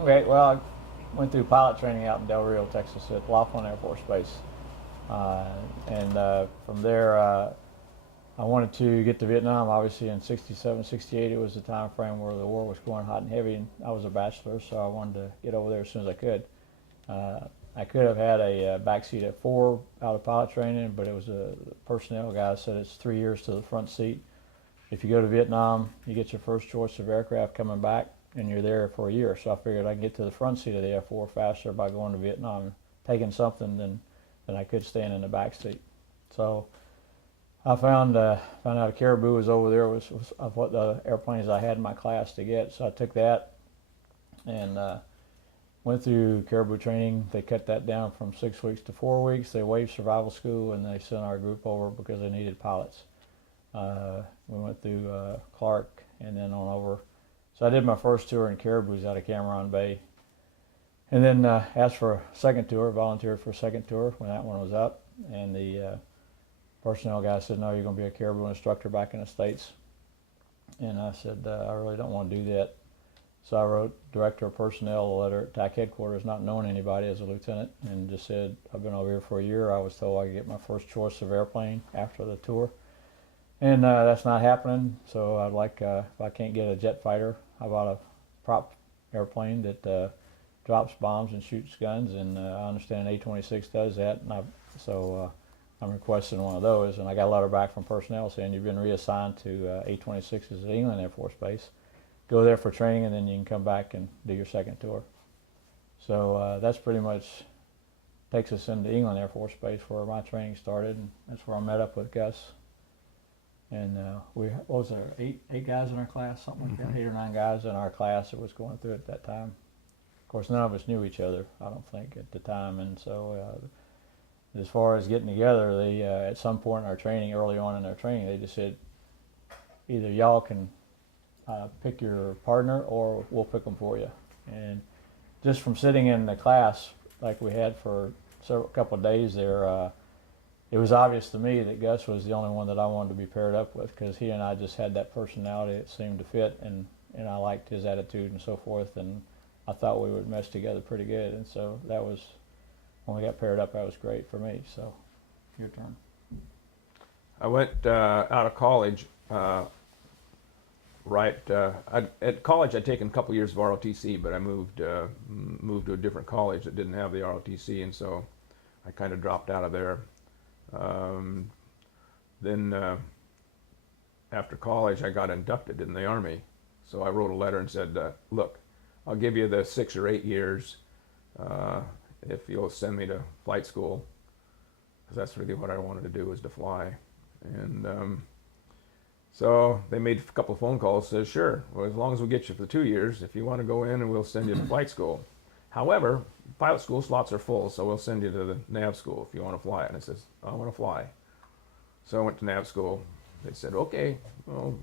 Okay, well, I went through pilot training out in Del Rio, Texas at Laughlin Air Force Base. And from there, I wanted to get to Vietnam. Obviously, in '67, '68, it was the time frame where the war was going hot and heavy, and I was a bachelor, so I wanted to get over there as soon as I could. Uh, I could have had a backseat at 4 out of pilot training, but it was a personnel guy said it's 3 years to the front seat. If you go to Vietnam, you get your first choice of aircraft coming back, and you're there for a year. So I figured I can get to the front seat of the F4 faster by going to Vietnam, taking something than I could staying in the back seat. So I found out a Caribou was over there was of what the airplanes I had in my class to get. So I took that and went through Caribou training. They cut that down from 6 weeks to 4 weeks. They waived survival school and they sent our group over because they needed pilots. We went through Clark and then on over. So I did my first tour in Caribous out of Cameron Bay, and then asked for a second tour, volunteered for a second tour when that one was up, and the personnel guy said, no, you're going to be a Caribou instructor back in the States. And I said, I really don't want to do that. So I wrote Director of Personnel a letter at TAC headquarters, not knowing anybody as a lieutenant, and just said, I've been over here for a year. I was told I could get my first choice of airplane after the tour. And that's not happening, so I'd like, if I can't get a jet fighter, how about a prop airplane that drops bombs and shoots guns, and I understand A-26 does that, and I'm requesting one of those, and I got a letter back from personnel saying you've been reassigned to A-26s at England Air Force Base. Go there for training, and then you can come back and do your second tour. So that's pretty much takes us into England Air Force Base where my training started, and that's where I met up with Gus. And what was there, eight guys in our class, something like that, 8 or 9 guys in our class that was going through it at that time. Of course, none of us knew each other, I don't think, at the time. And so as far as getting together, they at some point in our training, early on in our training, they just said, either y'all can pick your partner or we'll pick them for you. And just from sitting in the class like we had for a couple of days there, it was obvious to me that Gus was the only one that I wanted to be paired up with, because he and I just had that personality that seemed to fit, and I liked his attitude and so forth, and I thought we would mesh together pretty good. And so that was, when we got paired up, that was great for me. So your turn. I went out of college. At college, I'd taken a couple years of ROTC, but I moved to a different college that didn't have the ROTC, and so I kind of dropped out of there. Then after college, I got inducted in the Army. So I wrote a letter and said, look, I'll give you the 6 or 8 years if you'll send me to flight school, because that's really what I wanted to do, was to fly. And so they made a couple of phone calls, says, sure, well, as long as we get you for 2 years, if you want to go in, and we'll send you to flight school. However, pilot school slots are full, so we'll send you to the nav school if you want to fly. And I says, I want to fly. So I went to nav school. They said, okay, well,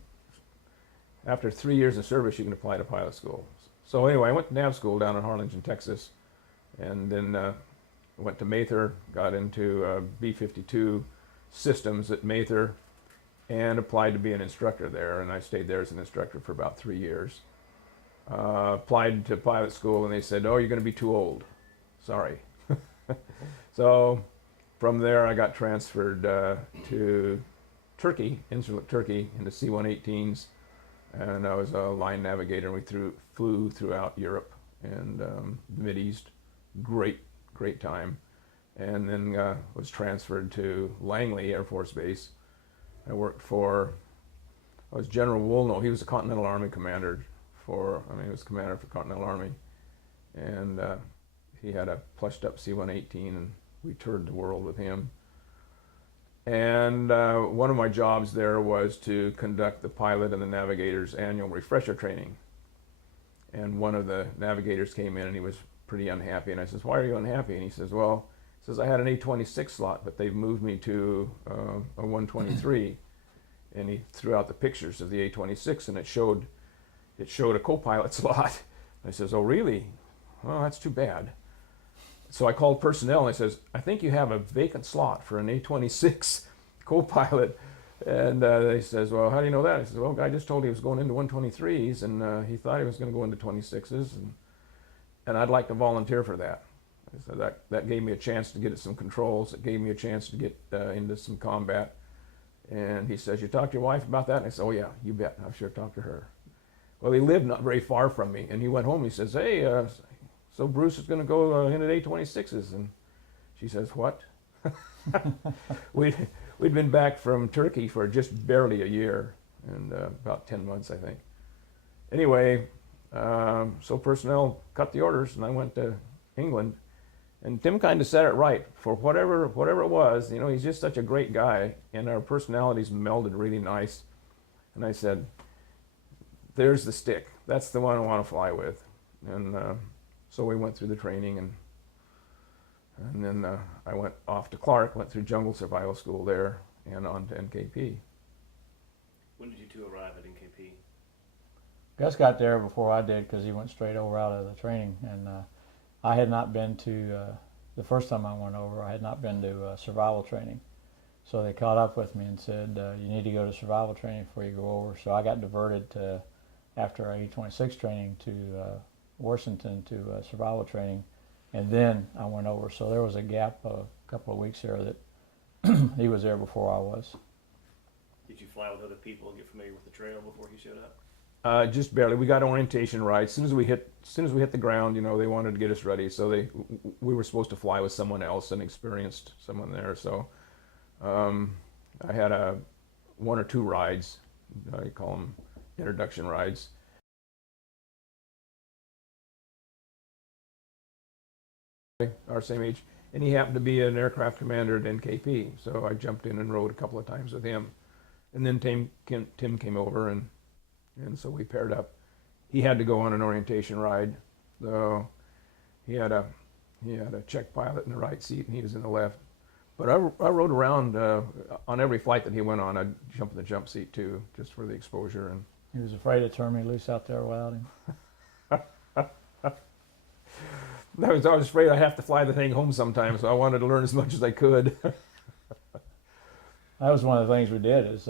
after 3 years of service, you can apply to pilot school. So anyway, I went to nav school down in Harlingen, Texas, and then went to Mather, got into B-52 systems at Mather, and applied to be an instructor there. And I stayed there as an instructor for about 3 years. Applied to pilot school, and they said, oh, you're going to be too old. Sorry. So from there, I got transferred to Turkey, insular Turkey, into C-118s, and I was a line navigator, and we flew throughout Europe and the Mideast. Great time. And then was transferred to Langley Air Force Base. I was General Woolnough. He was the Continental Army commander he was commander for Continental Army. And he had a plushed up C-118, and we toured the world with him. And one of my jobs there was to conduct the pilot and the navigator's annual refresher training. And one of the navigators came in, and he was pretty unhappy. And I says, why are you unhappy? And he says, well, I had an A-26 slot, but they've moved me to a 123. And he threw out the pictures of the A-26, and it showed a co-pilot slot. I says, oh, really? Well, that's too bad. So I called personnel, and I says, I think you have a vacant slot for an A-26 co-pilot. And they says, well, how do you know that? I says, well, guy just told he was going into 123s, and he thought he was going to go into 26s. and I'd like to volunteer for that. So that gave me a chance to get at some controls. It gave me a chance to get into some combat. And he says, you talked to your wife about that? And I said, oh yeah, you bet. I've sure talked to her. Well, he lived not very far from me, and he went home. He says, hey, so Bruce is going to go in at A-26s. And she says, what? We'd been back from Turkey for just barely a year, and about 10 months, I think. Anyway, so personnel cut the orders, and I went to England. And Tim kind of said it right. For whatever it was, you know, he's just such a great guy, and our personalities melded really nice. And I said, there's the stick. That's the one I want to fly with. And so we went through the training, and then I went off to Clark, went through Jungle Survival School there, and on to NKP. When did you two arrive at NKP? Gus got there before I did because he went straight over out of the training, and I had not been to, the first time I went over, I had not been to survival training. So they caught up with me and said, you need to go to survival training before you go over. So I got diverted to, after A-26 training, to Washington to survival training, and then I went over. So there was a gap, a couple of weeks there that he was there before I was. Did you fly with other people and get familiar with the trail before he showed up? Just barely. We got orientation right. As soon as we hit the ground, you know, they wanted to get us ready. So we were supposed to fly with someone else, an experienced someone there. So I had one or two rides. I call them introduction rides. Our same age, and he happened to be an aircraft commander at NKP. So I jumped in and rode a couple of times with him, and then Tim came over and so we paired up. He had to go on an orientation ride, so he had a Czech pilot in the right seat and he was in the left. But I rode around on every flight that he went on. I'd jump in the jump seat too, just for the exposure. And He was afraid to turn me loose out there without him. I was afraid I'd have to fly the thing home sometime, so I wanted to learn as much as I could. That was one of the things we did is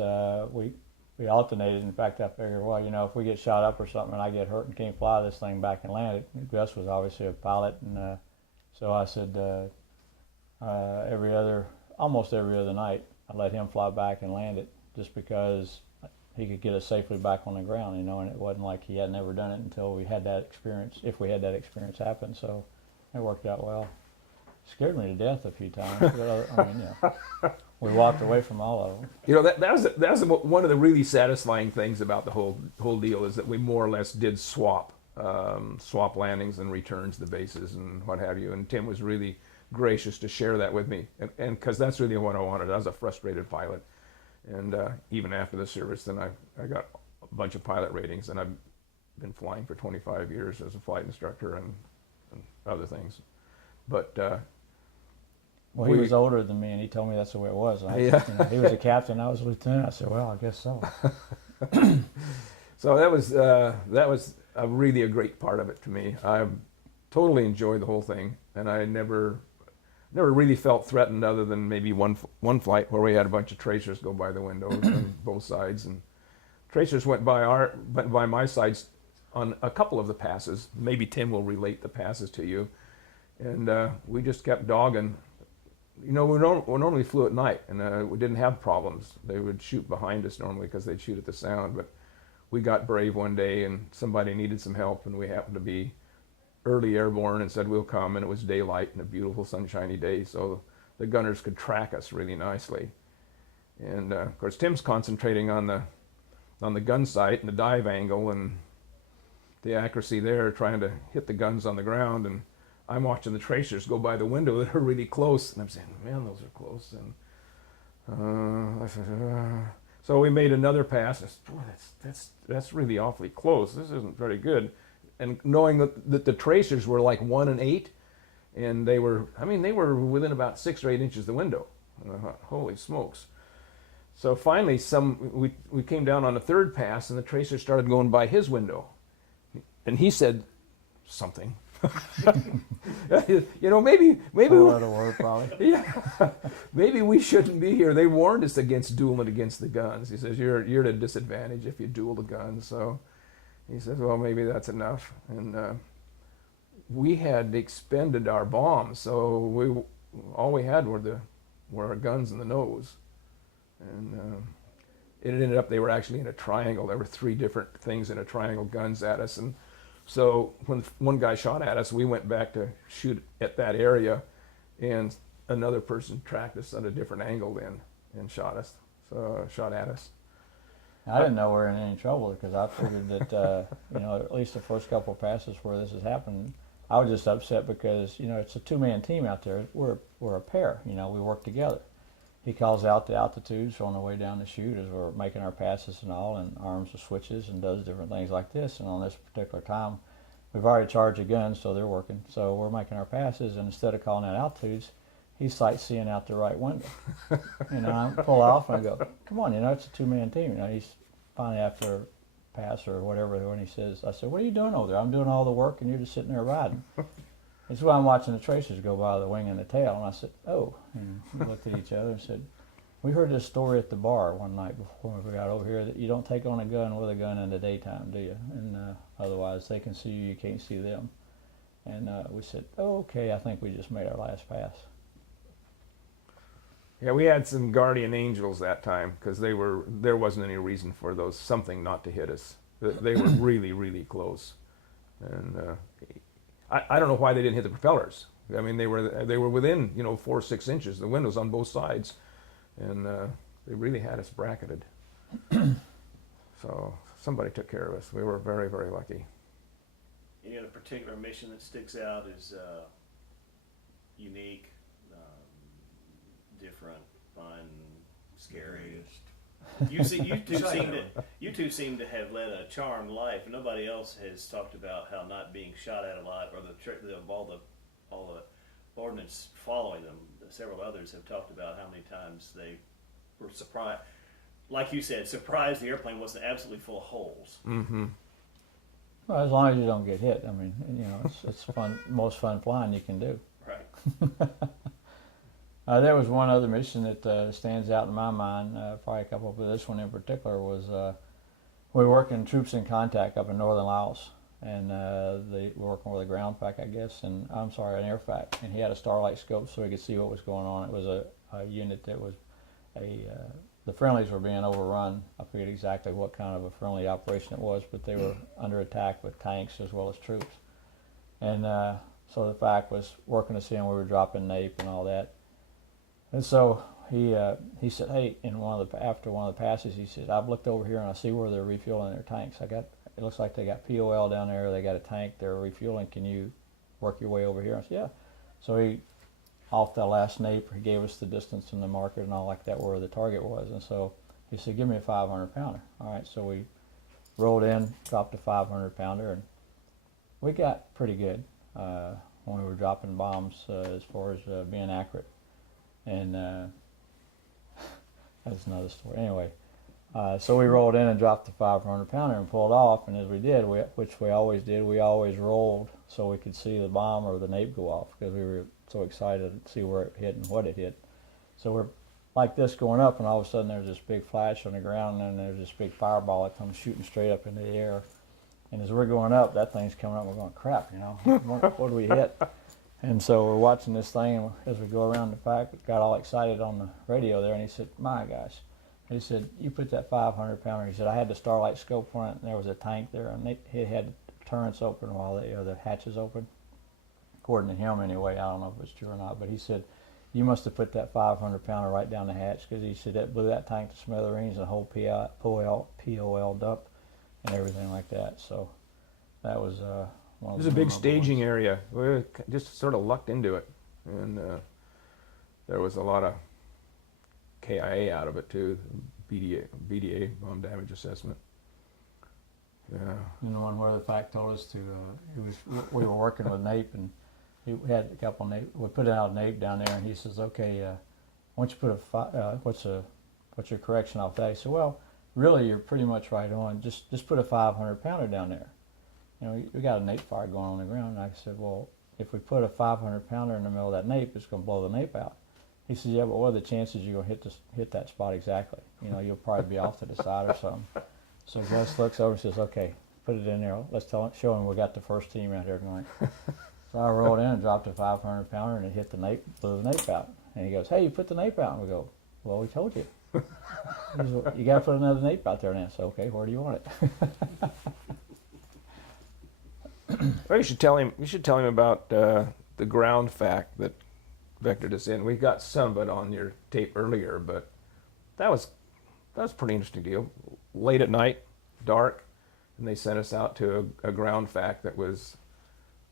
we alternated. In fact, I figured, well, you know, if we get shot up or something and I get hurt and can't fly this thing back and land it, Gus was obviously a pilot, and so I said almost every other night, I let him fly back and land it, just because he could get us safely back on the ground, you know, and it wasn't like he had never done it until we had that experience, if we had that experience happen. So it worked out well. Scared me to death a few times, but I mean, yeah. We walked away from all of them. You know, that was one of the really satisfying things about the whole deal, is that we more or less did swap landings and returns to the bases and what have you. And Tim was really gracious to share that with me, and because that's really what I wanted. I was a frustrated pilot, and even after the service, then I got a bunch of pilot ratings, and I've been flying for 25 years as a flight instructor and other things. But well, he was older than me, and he told me that's the way it was. Yeah. You know, he was a captain, I was a lieutenant. I said, well, I guess so. So that was really a great part of it to me. I totally enjoyed the whole thing, and I never really felt threatened, other than maybe one flight where we had a bunch of tracers go by the window on both sides, and tracers went by my sides on a couple of the passes. Maybe Tim will relate the passes to you, and we just kept dogging. You know, we normally flew at night, and we didn't have problems. They would shoot behind us normally because they'd shoot at the sound, but we got brave one day and somebody needed some help, and we happened to be early airborne and said, we'll come, and it was daylight and a beautiful sunshiny day, so the gunners could track us really nicely. And of course, Tim's concentrating on the gun sight and the dive angle and the accuracy there, trying to hit the guns on the ground, and I'm watching the tracers go by the window that are really close, and I'm saying, man, those are close. And I said, so we made another pass. I said, boy, that's really awfully close. This isn't very good. And knowing that the tracers were like 1 and 8, and they were within about 6 or 8 inches of the window. And I thought, holy smokes. So finally, we came down on a third pass, and the tracer started going by his window. And he said something. You know, maybe yeah, maybe we shouldn't be here. They warned us against dueling against the guns. He says you're at a disadvantage if you duel the guns. So he says, well, maybe that's enough. And we had expended our bombs, so all we had were our guns in the nose, and it ended up they were actually in a triangle. There were 3 different things in a triangle, guns at us, and so when one guy shot at us, we went back to shoot at that area, and another person tracked us at a different angle then and shot at us. I didn't know we were in any trouble because I figured that, at least the first couple of passes where this has happened, I was just upset because, it's a 2-man team out there. We're a pair, we work together. He calls out the altitudes on the way down the chute as we're making our passes and all, and arms the switches and does different things like this. And on this particular time, we've already charged the guns, so they're working. So we're making our passes, and instead of calling out altitudes, he's sightseeing out the right window. I pull off and I go, come on, it's a 2-man team. He's finally after a pass or whatever, when he says, I said, what are you doing over there? I'm doing all the work and you're just sitting there riding. It's why I'm watching the tracers go by the wing and the tail. And I said, oh. And we looked at each other and said, we heard this story at the bar one night before we got over here that you don't take on a gun with a gun in the daytime, do you? And otherwise they can see you can't see them. And we said, oh, okay, I think we just made our last pass. Yeah, we had some guardian angels that time because there wasn't any reason for something not to hit us. They were really, really close, and I don't know why they didn't hit the propellers. I mean, they were within 4 or 6 inches. The windows on both sides, and they really had us bracketed. So somebody took care of us. We were very, very lucky. Any other particular mission that sticks out as unique, different, fun, scary? You two seem to have led a charmed life. Nobody else has talked about how not being shot at a lot, or all the ordnance following them. Several others have talked about how many times they were surprised. Like you said, surprised the airplane wasn't absolutely full of holes. Mm-hmm. Well, as long as you don't get hit. I mean, it's fun. Most fun flying you can do. Right. There was one other mission that stands out in my mind, probably a couple, but this one in particular was we were working troops in contact up in northern Laos, and they were working with a ground pack, I guess, and an air fac, and he had a starlight scope so he could see what was going on. It was a unit that was the friendlies were being overrun. I forget exactly what kind of a friendly operation it was, but they were under attack with tanks as well as troops. And so the fac was working to see when we were dropping nape and all that. And so he said, hey, after one of the passes, he said, I've looked over here and I see where they're refueling their tanks. It looks like they got POL down there. They got a tank they're refueling. Can you work your way over here? I said, yeah. So he, off the last nape, he gave us the distance and the marker and all like that where the target was. And so he said, give me a 500-pounder. All right, so we rolled in, dropped a 500-pounder, and we got pretty good when we were dropping bombs as far as being accurate. And that's another story. Anyway, so we rolled in and dropped the 500-pounder and pulled off. And as we did, which we always did, we always rolled so we could see the bomb or the nape go off because we were so excited to see where it hit and what it hit. So we're like this going up, and all of a sudden there's this big flash on the ground, and then there's this big fireball that comes shooting straight up into the air. And as we're going up, that thing's coming up. We're going, crap, what do we hit? And so we're watching this thing, and as we go around the pack, got all excited on the radio there, and he said, my gosh. He said, you put that 500-pounder. He said, I had the starlight scope on it, and there was a tank there, and it had turrets open while the hatches open. According to him anyway, I don't know if it's true or not, but he said, you must have put that 500-pounder right down the hatch, because he said that blew that tank to smithereens and the whole POL dump and everything like that. So that was one of the It was a big staging ones. area. We just sort of lucked into it, and there was a lot of KIA out of it too, BDA, bomb damage assessment. Yeah. And the one where the fact told us we were working with nape, and we had a couple of nape. We put out nape down there, and he says, "Okay, why don't you put what's your correction off that?" He said, "Well, really, you're pretty much right on. Just put a 500-pounder down there. We got a nape fire going on the ground." And I said, "Well, if we put a 500-pounder in the middle of that nape, it's going to blow the nape out." He said, "Yeah, but what are the chances you're going to hit that spot exactly? You'll probably be off to the side or something." So Gus looks over and says, "Okay, put it in there. Let's show him we got the first team out here tonight." So I rolled in and dropped a 500 pounder, and it hit the nape, blew the nape out. And he goes, "Hey, you put the nape out." And we go, "Well, we told you." He goes, "Well, you got to put another nape out there now." So, okay, where do you want it? Well, you should tell him. You should tell him about the ground fact that vectored us in. We got some of it on your tape earlier, but that was a pretty interesting deal. Late at night, dark, and they sent us out to a ground fact that was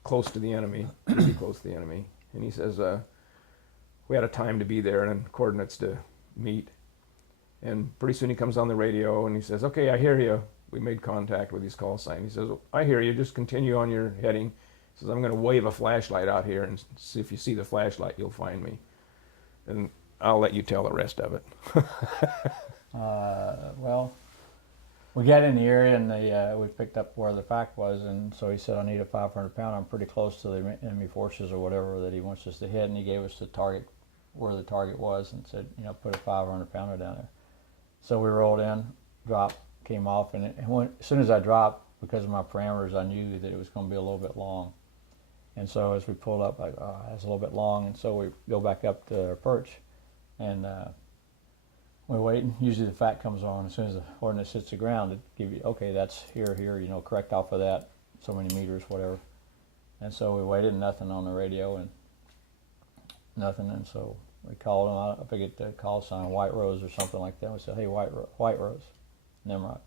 close to the enemy, really close to the enemy. And he says we had a time to be there and coordinates to meet. And pretty soon he comes on the radio and he says, "Okay, I hear you." We made contact with his call sign. He says, "I hear you. Just continue on your heading." He says, "I'm going to wave a flashlight out here, and see if you see the flashlight, you'll find me." And I'll let you tell the rest of it. Well, we got in the area, and we picked up where the fact was, and so he said, "I need a 500 pounder. I'm pretty close to the enemy forces or whatever that he wants us to hit," and he gave us the target, where the target was, and said, "Put a 500 pounder down there." So we rolled in, dropped, came off, and as soon as I dropped, because of my parameters, I knew that it was going to be a little bit long. And so as we pulled up, like, "Oh, that's a little bit long," and so we go back up to our perch, and we're waiting. Usually the fact comes on as soon as the ordnance hits the ground. It give you, okay, that's here, correct off of that, so many meters, whatever. And so we waited, nothing on the radio, and nothing. And so we called him. I forget the call sign, White Rose or something like that. We said, "Hey, White Rose, Nimrod.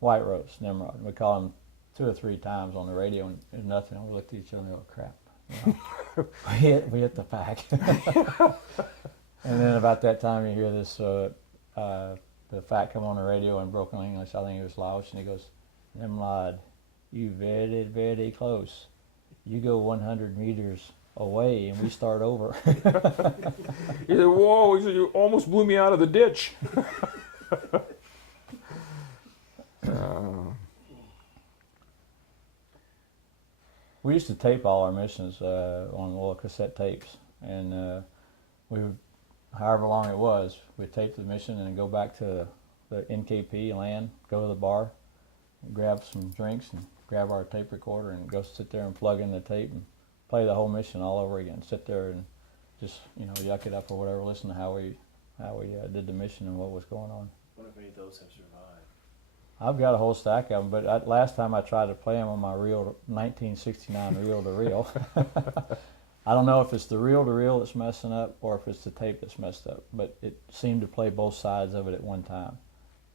White Rose, Nimrod." And we called him 2 or 3 times on the radio, and nothing. And we looked at each other and go, "Crap." We hit the pack. And then about that time, you hear this, the fact come on the radio in broken English. I think it was Laos, and he goes, "Nimrod, you very, very close. You go 100 meters away, and we start over." He said, "Whoa," he said, "you almost blew me out of the ditch." We used to tape all our missions on little cassette tapes, and we would, however long it was, we'd tape the mission and then go back to the NKP, land, go to the bar, grab some drinks, and grab our tape recorder and go sit there and plug in the tape and play the whole mission all over again. Sit there and just yuck it up or whatever. Listen to how we did the mission and what was going on. I wonder if any of those have survived. I've got a whole stack of them, but last time I tried to play them on my 1969 reel-to-reel. I don't know if it's the reel-to-reel that's messing up or if it's the tape that's messed up, but it seemed to play both sides of it at one time.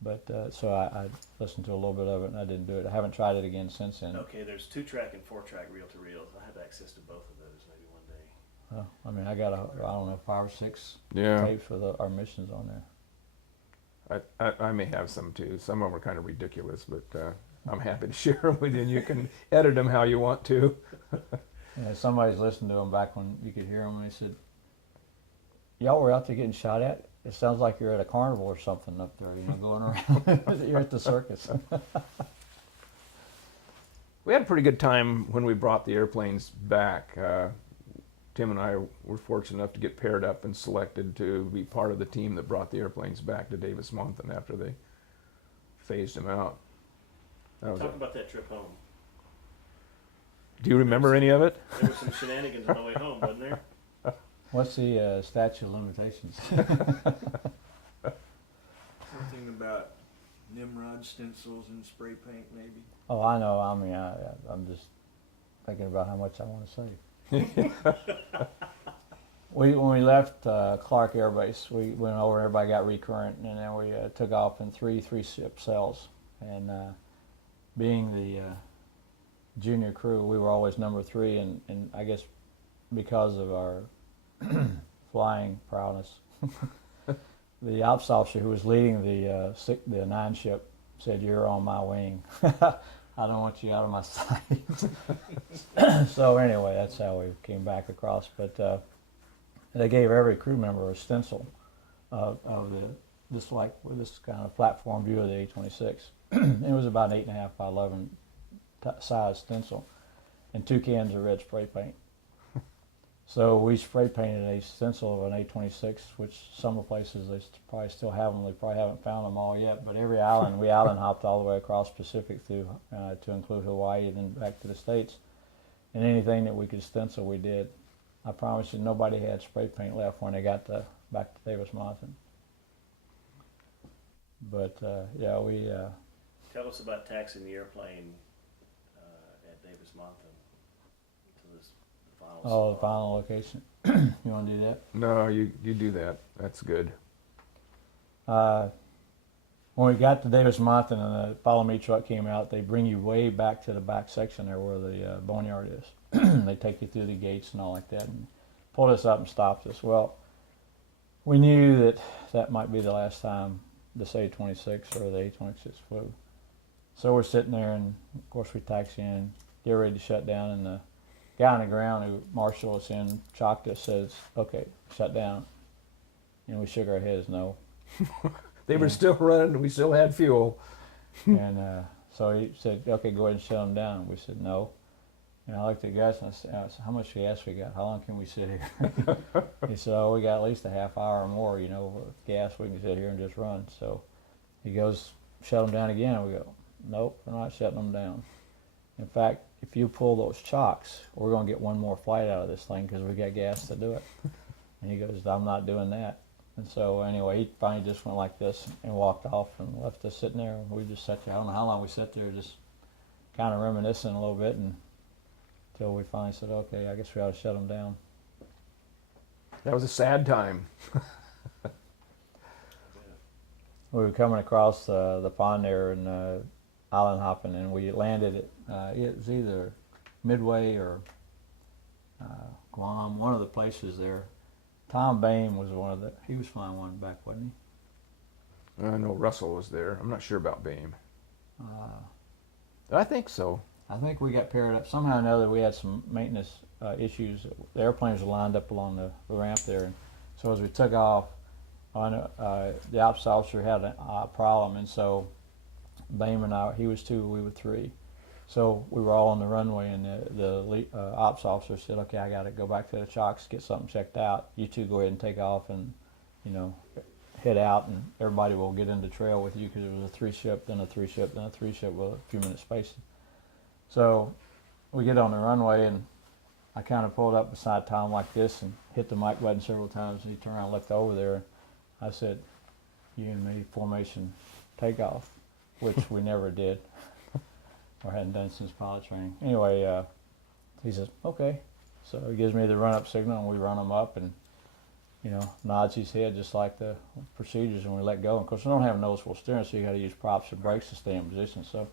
But so I listened to a little bit of it and I didn't do it. I haven't tried it again since then. Okay, there's 2-track and 4-track reel-to-reels. I have access to both of those maybe one day. Well, I mean, I got I don't know, 5 or 6 Yeah. tapes with our missions on there. I may have some too. Some of them are kind of ridiculous, but I'm happy to share them with you, and you can edit them how you want to. Yeah, somebody's listened to them back when you could hear them, and they said, "Y'all were out there getting shot at? It sounds like you're at a carnival or something up there, going around. You're at the circus." We had a pretty good time when we brought the airplanes back. Tim and I were fortunate enough to get paired up and selected to be part of the team that brought the airplanes back to Davis-Monthan after they phased them out. Talk about that trip home. Do you remember any of it? There were some shenanigans on the way home, wasn't there? What's the statute of limitations? Something about Nimrod stencils and spray paint, maybe. Oh, I know. I mean, I'm just thinking about how much I want to say. When we left Clark Air Base, we went over. Everybody got recurrent, and then we took off in three ship cells. And being the junior crew, we were always number 3, and I guess because of our flying prowess, the ops officer who was leading the 9 ship said, "You're on my wing. I don't want you out of my sight." So anyway, that's how we came back across. But they gave every crew member a stencil of this kind of platform view of the A-26. It was about 8.5 by 11 size stencil, and 2 cans of red spray paint. So we spray painted a stencil of an A-26, which some places they probably still have them. They probably haven't found them all yet. But every island, we island hopped all the way across Pacific to include Hawaii and then back to the States. and anything that we could stencil, we did. I promise you, nobody had spray paint left when they got back to Davis Mountain. But yeah, we. Tell us about taxiing the airplane at Davis Mountain to this final Oh, the spot. final location. You want to do that? No, you do that. That's good. When we got to Davis Mountain and the Follow Me truck came out, they bring you way back to the back section there where the boneyard is. They take you through the gates and all like that and pulled us up and stopped us. Well, we knew that that might be the last time this A-26 or the A-26 flew. So we're sitting there, and of course we taxi in, get ready to shut down, and the guy on the ground who marshaled us in, chalked us, says, "Okay, shut down." And we shook our heads, no. They were still running, and we still had fuel. And so he said, "Okay, go ahead and shut them down." We said, "No." And I looked at Gus and I said, "How much gas we got? How long can we sit here?" He said, "Oh, we got at least a half hour or more, you know, with gas. We can sit here and just run." So he goes, "Shut them down again." And we go, "Nope, we're not shutting them down. In fact, if you pull those chocks, we're going to get one more flight out of this thing because we got gas to do it." And he goes, "I'm not doing that." And so anyway, he finally just went like this and walked off and left us sitting there. We just sat there. I don't know how long we sat there, just kind of reminiscing a little bit, and until we finally said, "Okay, I guess we ought to shut them down." That was a sad time. We were coming across the pond there and island hopping, and we landed at it was either Midway or Guam, one of the places there. Tom Bain was he was flying one back, wasn't he? I know Russell was there. I'm not sure about Bame. Uh, I think so. I think we got paired up. Somehow or another, we had some maintenance issues. The airplanes were lined up along the ramp there. And so as we took off, the ops officer had a problem. And so Bame and I, he was 2, we were 3. So we were all on the runway, and the ops officer said, "Okay, I got to go back to the chocks, get something checked out. You two go ahead and take off and, you know, head out, and everybody will get into trail with you," because it was a 3-ship, then a 3-ship, then a 3-ship with a few minutes spacing. So we get on the runway, and I kind of pulled up beside Tom like this and hit the mic button several times, and he turned around and looked over there. I said, "You and me, formation takeoff," which we never did or hadn't done since pilot training. Anyway, he says, "Okay." So he gives me the run-up signal, and we run him up, and, you know, nods his head just like the procedures, and we let go. And of course, we don't have noticeable steering, so you got to use props and brakes to stay in position. So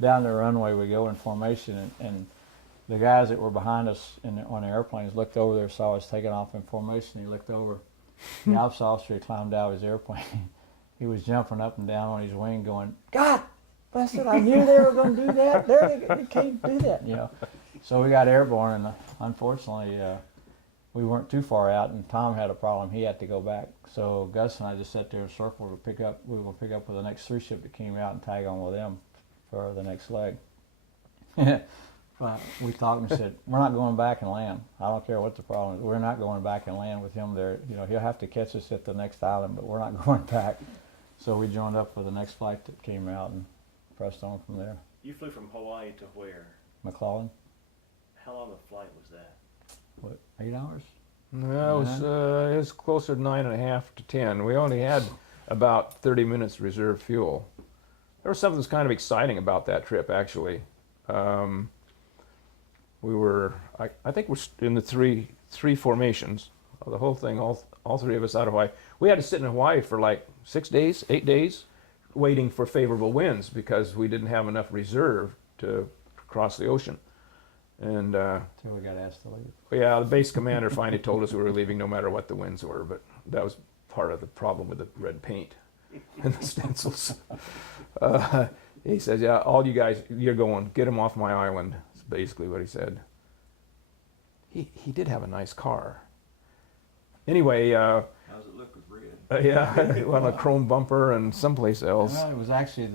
down the runway we go in formation, and the guys that were behind us on the airplanes looked over there, saw us taking off in formation. He looked over. The ops officer had climbed out of his airplane. He was jumping up and down on his wing going, "God, bless it, I knew they were going to do that. They can't do that," you know. So we got airborne, and unfortunately we weren't too far out, and Tom had a problem. He had to go back. So Gus and I just sat there in a circle to pick up. We were going to pick up with the next 3-ship that came out and tag on with them for the next leg. But we talked and said, "We're not going back and land. I don't care what the problem is. We're not going back and land with him there. You know, he'll have to catch us at the next island, but we're not going back." So we joined up with the next flight that came out and pressed on from there. You flew from Hawaii to where? McClellan. How long a flight was that? What, 8 hours? No, it was closer to 9.5 to 10. We only had about 30 minutes reserve fuel. There was something that's kind of exciting about that trip, actually. We were, I think we're in the three formations, the whole thing, all 3 of us out of Hawaii. We had to sit in Hawaii for like 6 days, 8 days, waiting for favorable winds because we didn't have enough reserve to cross the ocean. And Until we got asked to leave. yeah, the base commander finally told us we were leaving no matter what the winds were, but that was part of the problem with the red paint and the stencils. He says, "Yeah, all you guys, you're going, get them off my island." That's basically what he said. He did have a nice car. Anyway, How's it look with red? yeah, well, a chrome bumper and someplace else. Well, it was actually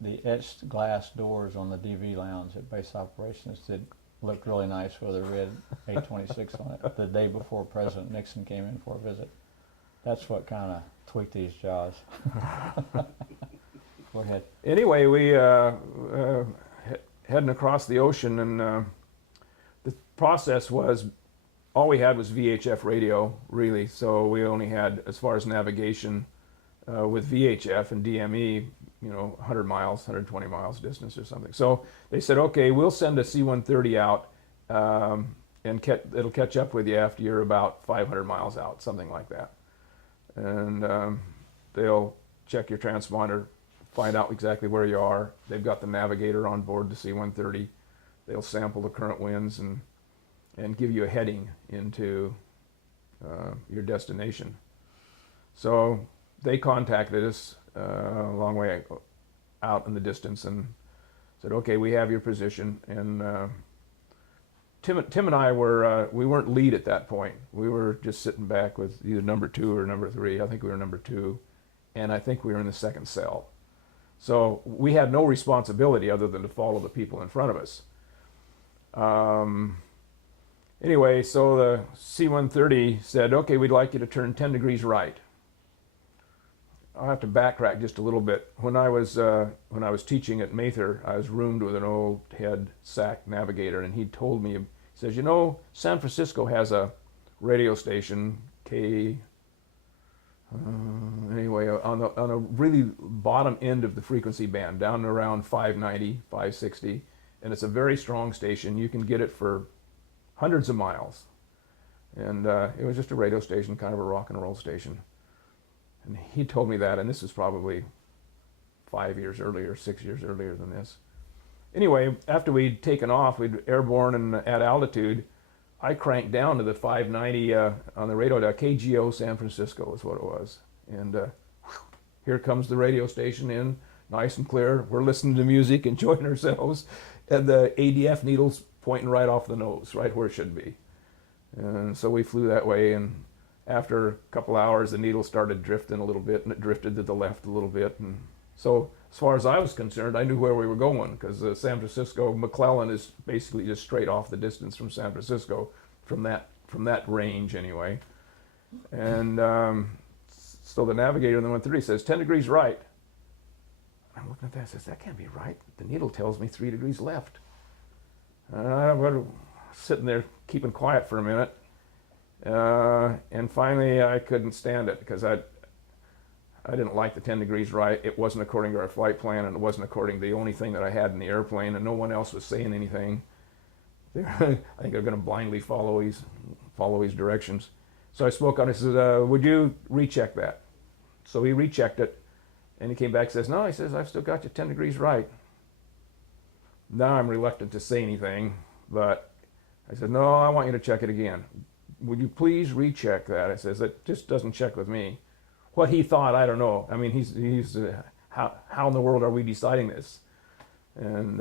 the etched glass doors on the DV lounge at base operations that looked really nice with a red A-26 on it the day before President Nixon came in for a visit. That's what kind of tweaked these jaws. Go ahead. Anyway, we heading across the ocean, and the process was, all we had was VHF radio, really. So we only had, as far as navigation, with VHF and DME, 100 miles, 120 miles distance or something. So they said, okay, we'll send a C-130 out, and it'll catch up with you after you're about 500 miles out, something like that. And they'll check your transponder, find out exactly where you are. They've got the navigator on board the C-130. They'll sample the current winds and give you a heading into your destination. So they contacted us a long way out in the distance and said, okay, we have your position. And Tim and I we weren't lead at that point. We were just sitting back with either number 2 or number 3. I think we were number 2, and I think we were in the second cell. So we had no responsibility other than to follow the people in front of us. Anyway, so the C-130 said, okay, we'd like you to turn 10 degrees right. I'll have to backtrack just a little bit. When I was teaching at Mather, I was roomed with an old head SAC navigator, and he told me, he says, San Francisco has a radio station, anyway, on a really bottom end of the frequency band, down around 590, 560, and it's a very strong station. You can get it for hundreds of miles. And it was just a radio station, kind of a rock and roll station. And he told me that, and this is probably 5 years earlier, 6 years earlier than this. Anyway, after we'd taken off, we'd airborne and at altitude, I cranked down to the 590 on the radio dial. KGO San Francisco is what it was. And here comes the radio station in, nice and clear. We're listening to music, enjoying ourselves, and the ADF needle's pointing right off the nose, right where it should be. And so we flew that way, and after a couple hours, the needle started drifting a little bit, and it drifted to the left a little bit. And so as far as I was concerned, I knew where we were going, because San Francisco, McClellan is basically just straight off the distance from San Francisco, from that range anyway. And so the navigator in the 130 says, 10 degrees right. I'm looking at that and says, that can't be right. The needle tells me 3 degrees left. And I'm sitting there keeping quiet for a minute. And finally I couldn't stand it, because I didn't like the 10 degrees right. It wasn't according to our flight plan, and it wasn't according to the only thing that I had in the airplane, and no one else was saying anything. I think they're going to blindly follow his directions. So I spoke on it. I said, would you recheck that? So he rechecked it, and he came back and says, no, he says, I've still got you 10 degrees right. Now I'm reluctant to say anything, but I said, no, I want you to check it again. Would you please recheck that? I says, it just doesn't check with me. What he thought, I don't know. I mean, he's how in the world are we deciding this? And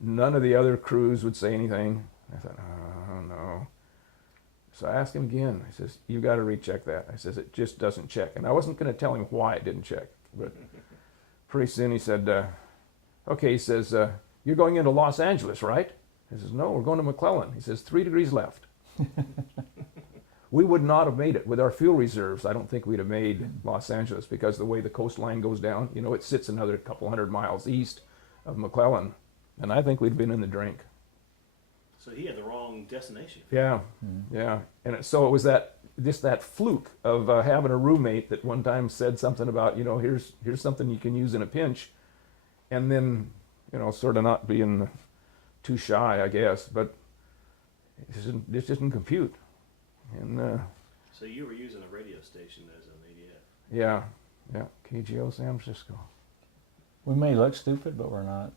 none of the other crews would say anything. I thought, oh, no. So I asked him again. I says, you've got to recheck that. I says, it just doesn't check. And I wasn't going to tell him why it didn't check. But pretty soon he said, okay, he says, you're going into Los Angeles, right? I says, no, we're going to McClellan. He says, 3 degrees left. We would not have made it with our fuel reserves. I don't think we'd have made Los Angeles, because the way the coastline goes down, it sits another couple hundred miles east of McClellan, and I think we'd been in the drink. So he had the wrong destination. Yeah, yeah. And so it was that fluke of having a roommate that one time said something about, here's something you can use in a pinch, and then, sort of not being too shy, I guess, but this didn't compute. And so you were using a radio station as an ADF. Yeah, KGO San Francisco. We may look stupid, but we're not.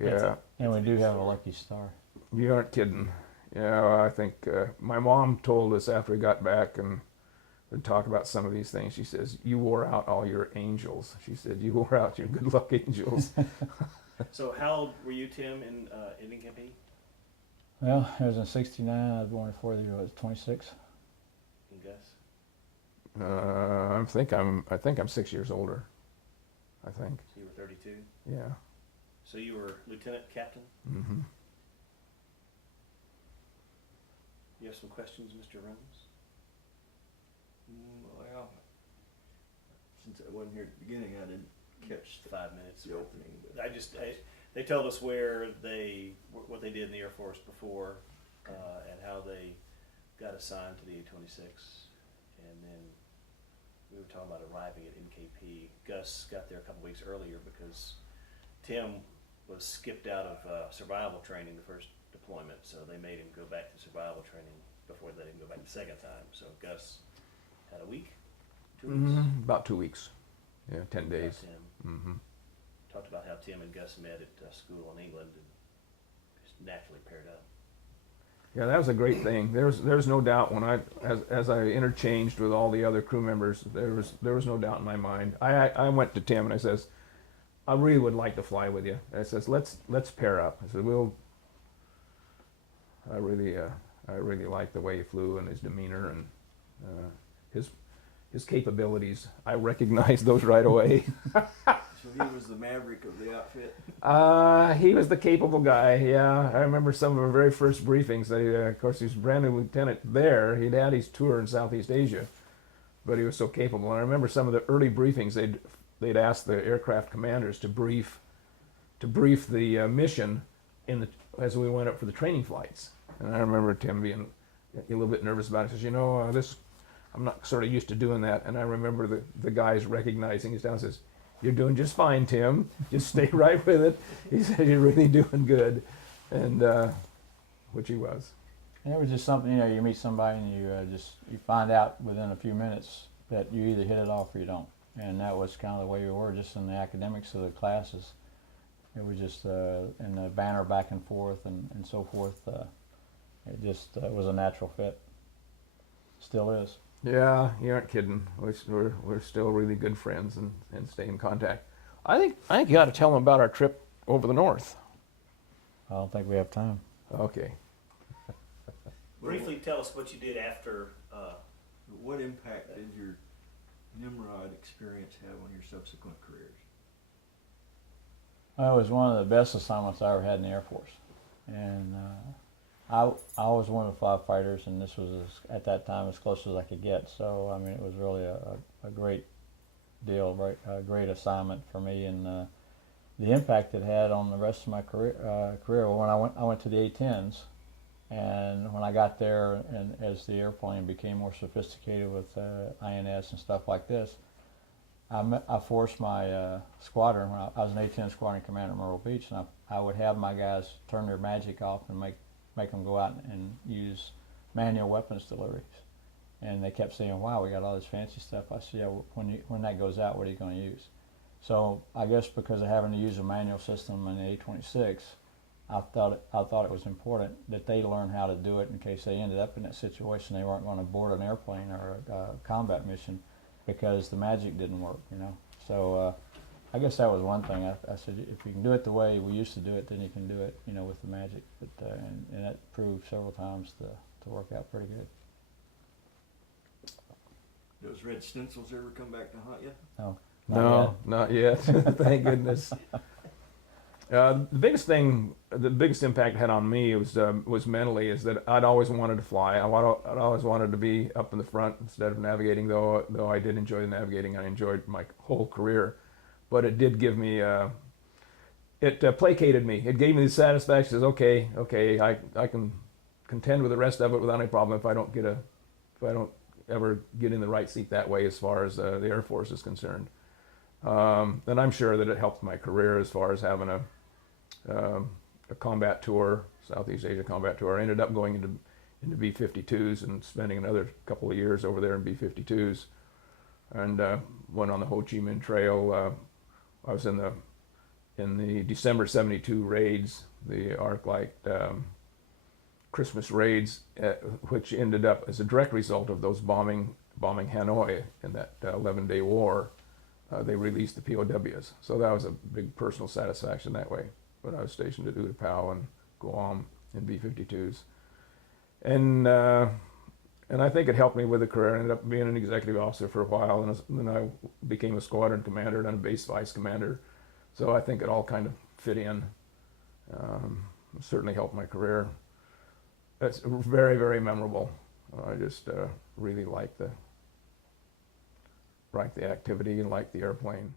Yeah. And we do have a lucky star. You aren't kidding. Yeah, I think my mom told us after we got back and would talk about some of these things. She says, you wore out all your angels. She said, you wore out your good luck angels. So how old were you, Tim, in Indian campaign? Well, it was in '69. I was born in 4 years. I was 26. And Gus? I think I'm 6 years older. I think. So you were 32? Yeah. So you were lieutenant captain? Mm-hmm. You have some questions, Mr. Reynolds? Well, since I wasn't here at the beginning, I didn't catch 5 minutes. the opening. I they told us what they did in the Air Force before, and how they got assigned to the A-26, and then we were talking about arriving at NKP. Gus got there a couple weeks earlier because Tim was skipped out of survival training the first deployment, so they made him go back to survival training before they let him go back the second time. So Gus had a week, 2 weeks. About 2 weeks. Yeah, 10 days. Tim talked about how Tim and Gus met at school in England and just naturally paired up. Yeah, that was a great thing. There's no doubt when as I interchanged with all the other crew members, there was no doubt in my mind. I went to Tim and I says, I really would like to fly with you. And I says, let's pair up. I said, I really liked the way he flew and his demeanor and his capabilities. I recognized those right away. So he was the maverick of the outfit. He was the capable guy. Yeah, I remember some of our very first briefings. Of course, he was brand new lieutenant there. He'd had his tour in Southeast Asia, but he was so capable. And I remember some of the early briefings. They'd ask the aircraft commanders to brief the mission as we went up for the training flights. And I remember Tim being a little bit nervous about it. He says, this I'm not sort of used to doing that. And I remember the guys recognizing us down and says, you're doing just fine, Tim. Just stay right with it. He said, you're really doing good. And which he was. And it was just something, you meet somebody and you find out within a few minutes that you either hit it off or you don't. And that was kind of the way we were just in the academics of the classes. It was just in the banter back and forth and so forth. It just was a natural fit. Still is. Yeah, you aren't kidding. We're still really good friends and stay in contact. I think you ought to tell them about our trip over the north. I don't think we have time. Okay. Briefly tell us what you did after. What impact did your Nimrod experience have on your subsequent careers? Well, it was one of the best assignments I ever had in the Air Force. And I was one of the firefighters, and this was, at that time, as close as I could get. So, I mean, it was really a great deal, right? A great assignment for me. And the impact it had on the rest of my career, when I went to the A-10s, and when I got there, and as the airplane became more sophisticated with INS and stuff like this, I forced my squadron. When I was an A-10 squadron commander at Myrtle Beach, and I would have my guys turn their magic off and make them go out and use manual weapons deliveries. And they kept saying, wow, we got all this fancy stuff. I said, yeah, when that goes out, what are you going to use? So I guess because of having to use a manual system in the A-26, I thought it was important that they learn how to do it in case they ended up in that situation. They weren't going to board an airplane or a combat mission because the magic didn't work, So I guess that was one thing. I said, if you can do it the way we used to do it, then you can do it, with the magic. But and that proved several times to work out pretty good. Those red stencils ever come back to haunt you? No, No, not yet. Thank goodness. The biggest impact it had on me was mentally, is that I'd always wanted to fly. I'd always wanted to be up in the front instead of navigating. Though I did enjoy the navigating, I enjoyed my whole career, but it did give me it placated me. It gave me the satisfaction. Says, okay, I can contend with the rest of it without any problem if I don't ever get in the right seat that way as far as the Air Force is concerned. And I'm sure that it helped my career as far as having a combat tour, Southeast Asia combat tour. I ended up going into B-52s and spending another couple of years over there in B-52s, and went on the Ho Chi Minh Trail. I was in the December '72 raids, the Arc-Light Christmas raids, which ended up as a direct result of those bombing Hanoi in that 11-day war. They released the POWs, so that was a big personal satisfaction that way. But I was stationed at Utapao and Guam in B-52s, and I think it helped me with the career. I ended up being an executive officer for a while, and then I became a squadron commander and a base vice commander. So I think it all kind of fit in. Certainly helped my career. It's very, very memorable. I just really like the activity and like the airplane.